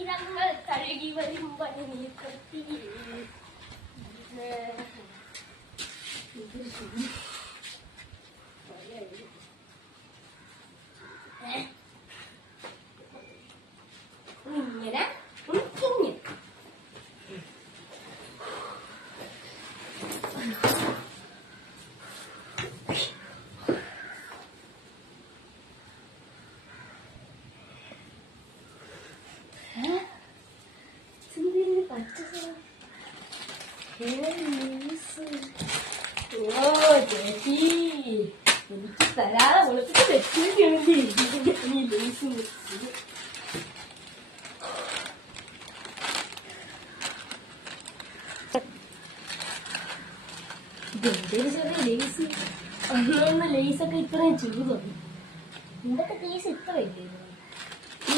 തീരങ്ങൾ കഴുകി വരും പണി നീക്കത്തി ഇങ്ങനെ കുഞ്ഞ് ചേച്ചി എനിക്ക് തരാതെ വെളുപ്പിച്ച് തെറ്റിയിട്ടുണ്ട് ഈ ലേസ് ഇതെന്തൊരു ചെറിയ ലേസ് അന്ന് ലേസൊക്കെ ഇത്രയും ചൂട് എന്തൊക്കെ ലേസ് ഇത്ര ഇല്ലേ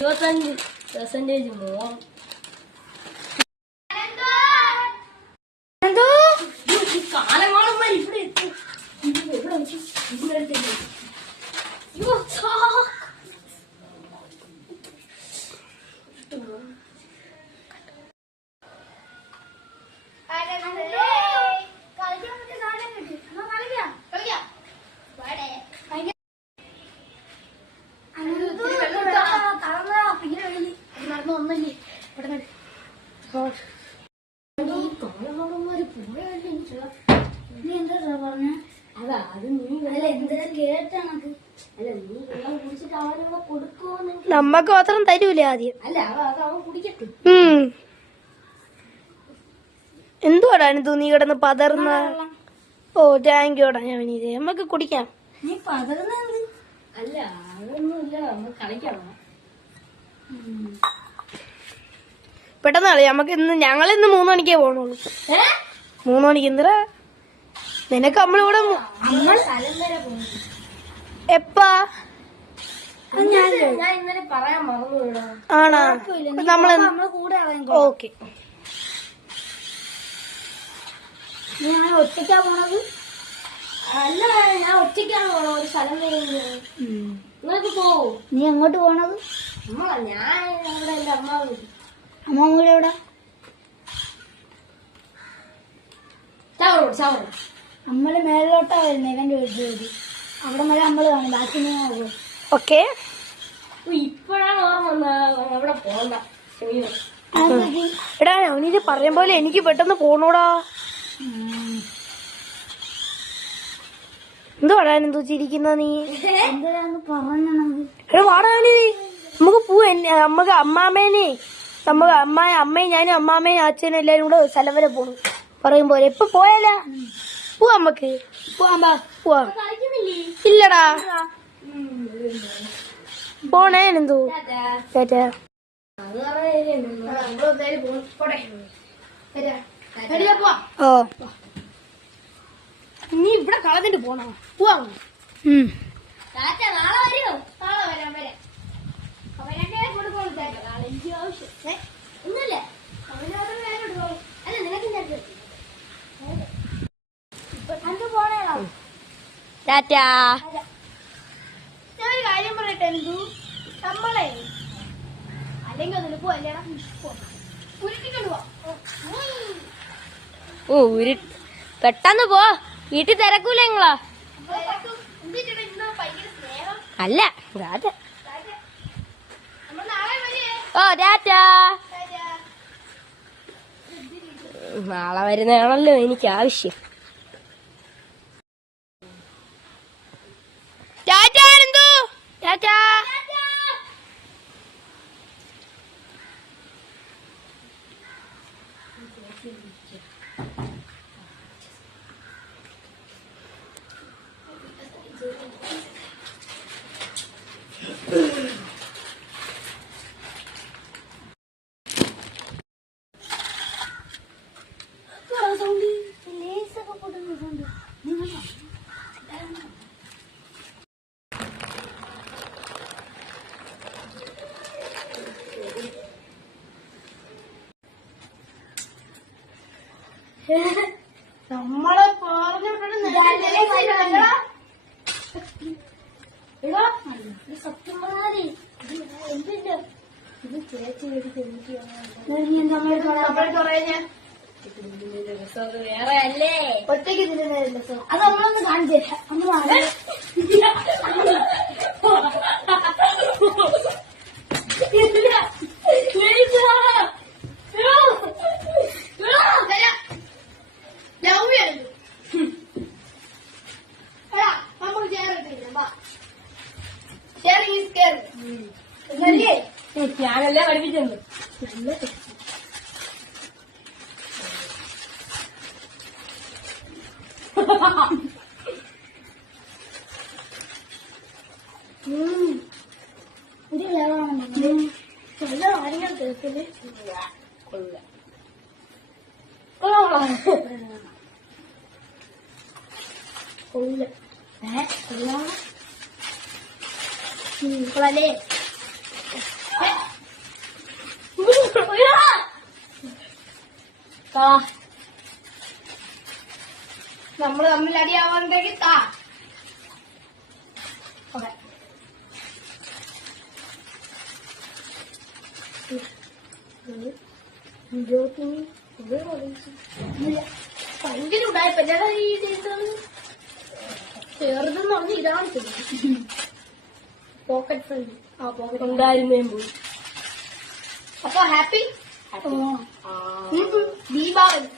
25% മോം കാലമാണന്മാർ ഇവിടെ എത്തും എവിടെ വെച്ചു ഇവിടെ നടന്നു വന്നല്ലേ ഇവിടെ കാലമാണന്മാര് പോയല്ലേ നീ എന്താ പറഞ്ഞ അതാ അത് നീ അല്ല എന്തെങ്കിലും കേട്ടാണത് അല്ല നീ വെള്ളം കുടിച്ചിട്ട് അവനവിടെ കൊടുക്കുമോന്നെങ്കിൽ നമ്മക്ക് മാത്രം തരൂലേ ആദ്യം അല്ല അത് അവൻ കുടിക്കട്ടെ എന്തുവാടാ നീ കിടന്ന് പതർന്ന ഓ താങ്ക്യൂടാ ഞാൻ ഇത് നമ്മക്ക് കുടിക്കാം നീ പതറുന്ന അല്ല അതൊന്നും ഇല്ല നമ്മൾ കളിക്കാം പെട്ടെന്ന് കളി നമുക്ക് ഞങ്ങളിന്ന് 3 മണിക്കേ പോണുള്ളൂ 3 മണിക്ക് എന്തിനാ നിനക്ക് നമ്മളിവിടെ എപ്പാ ഞാൻ ഇന്നലെ പറയാൻ മറന്നു ആണോ നമ്മള് കൂടെ ഓക്കെ ഞാൻ ഒറ്റയ്ക്കാ പോണത് അല്ല ഞാൻ ഒറ്റയ്ക്കാണ് പോണത് ഒരു സ്ഥലം വരെ നിങ്ങൾക്ക് പോവോ നീ എങ്ങോട്ട് പോണത് ഞാൻ ഇവിടെ എന്റെ അമ്മ കൂടെ എവിടെ നമ്മള് മേളിലോട്ടാ വരുന്നത് ഇവന്റെ വീട്ടിൽ അവിടെ വരെ നമ്മള് കാണും ബാക്കി നീ പോകും ഓക്കെ ഇപ്പോഴാണ് ഓർമ്മ അവിടെ പോണ്ട എടാ അവനിത് പറയും പോലെ എനിക്ക് പെട്ടെന്ന് പോണോടാ എന്തുവാടാ എന്തോ ചിരിക്കുന്ന നീ എന്തിനാന്ന് പറഞ്ഞത് എടാ വാടാനി നമുക്ക് പോവാ നമുക്ക് അമ്മാമേനെ നമുക്ക് അമ്മയും ഞാനും അമ്മാമയും അച്ഛനും എല്ലാരും കൂടെ സ്ഥലം വരെ പോണു പറയും പോലെ എപ്പൊ പോയാല പോവാ നമ്മക്ക് പോവാ ഇല്ലടാ പോണേ എന്തോ ചേട്ടാ ഓ നീ ഇവിടെ കളഞ്ഞിട്ട് പോണോ പോവാ നാളെ വരുമോ നാളെ വരാം വരാം അവനെ കൊടുക്കണം നാളെ എനിക്ക് ആവശ്യം ഒന്നുമില്ല അവനോട് നേരോട് പോകും അല്ല നിനക്ക് ഞാൻ പോണേണോ ടാറ്റാ ഞാൻ ഒരു കാര്യം പറയട്ടെ എന്തു നമ്മളെ അല്ലെങ്കിൽ അതിന് പോവല്ലേടാ ഉരുട്ടിക്കൊണ്ട് പോവാ ഓ പെട്ടെന്ന് പോ വീട്ടിൽ തിരക്കൂല നിങ്ങളാ അല്ല ഓ ടാറ്റാ നാളെ വരുന്നതാണല്ലോ എനിക്ക് ആവശ്യം ടാറ്റാ എന്തോ ടാറ്റാ നമ്മളെ സത്യം പറഞ്ഞാലേ എന്തില്ല ഇത് വേറെ അല്ലേ ഒറ്റയ്ക്ക് തിന്നുന്ന രസം അത് നമ്മളൊന്ന് കാണിച്ചു തരാം ഞാനല്ലേ പഠിപ്പിച്ചത് ഒരു വേവാണ് നല്ല കാര്യങ്ങൾ കേൾക്കല് കൊള്ളാലേ നമ്മള് തമ്മിൽ അടിയാവാണ്ടെങ്കിൽ താ ഭയങ്കര ഉണ്ടായപ്പോ ഈ ദിവസം ചെറുതെന്ന് പറഞ്ഞ് ഇതാണ് പോക്കറ്റ് ഫ്രണ്ട് ആ പോക്കറ്റ് ഉണ്ടായിരുന്നേ പോയി അപ്പൊ ഹാപ്പി ദീപാവലി